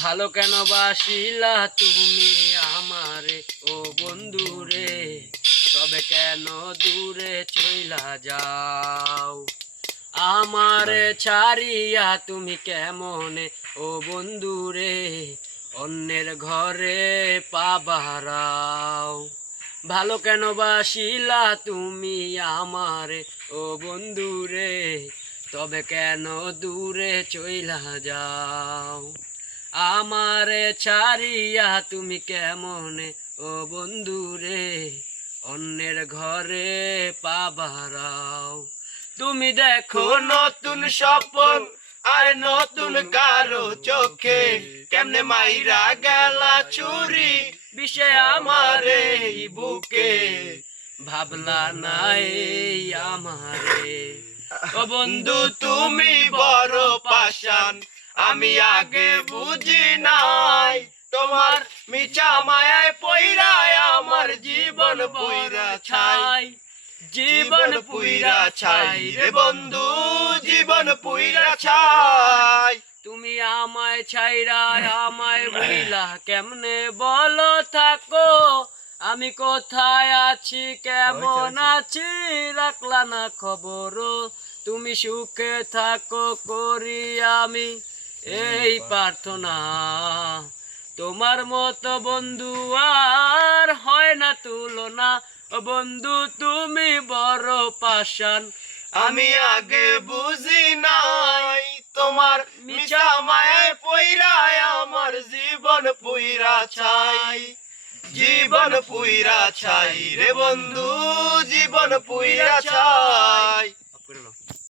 ভালো কেন বাসিলা তুমি আমারে ও বন্ধু রে, তবে কেন দূরে চইলা যাও? আমারে ছাড়িয়া তুমি কেমনে ও বন্ধু রে, অন্যের ঘরে পা বাড়াও? ভালো কেন বাসিলা তুমি আমারে ও বন্ধু রে, তবে কেন দূরে চইলা যাও? আমারে ছাড়িয়া তুমি কেমনে ও বন্ধু রে, অন্যের ঘরে পা বাড়াও? তুমি দেখো নতুন স্বপ্ন আর নতুন কারো চোখে, কেমনে মাইরা গেলা চুরি বিষে আমারে বুকে, ভাবলা নাই আমারে ও বন্ধু তুমি বড় পাষাণ, আমি আগে বুঝি নাই তোমার মিছা মায়ায় পইরায় আমার জীবন পুইরা ছাই, জীবন পুইরা ছাই রে বন্ধু, জীবন পুইরা ছাই। তুমি আমায় ছাইরা আমায় ভুইলা কেমনে বলো থাকো, আমি কোথায় আছি কেমন আছি রাখলা না খবর, তুমি সুখে থাকো করি আমি এই প্রার্থনা। তোমার মতো বন্ধু আর হয় না তুলনা, ও বন্ধু তুমি বড় পাষাণ, আমি আগে বুঝি নাই তোমার মিছা মায়ায় পইরায় আমার জীবন পুইরা ছাই, জীবন পুইরা ছাই রে বন্ধু, জীবন পুইরা ছাই।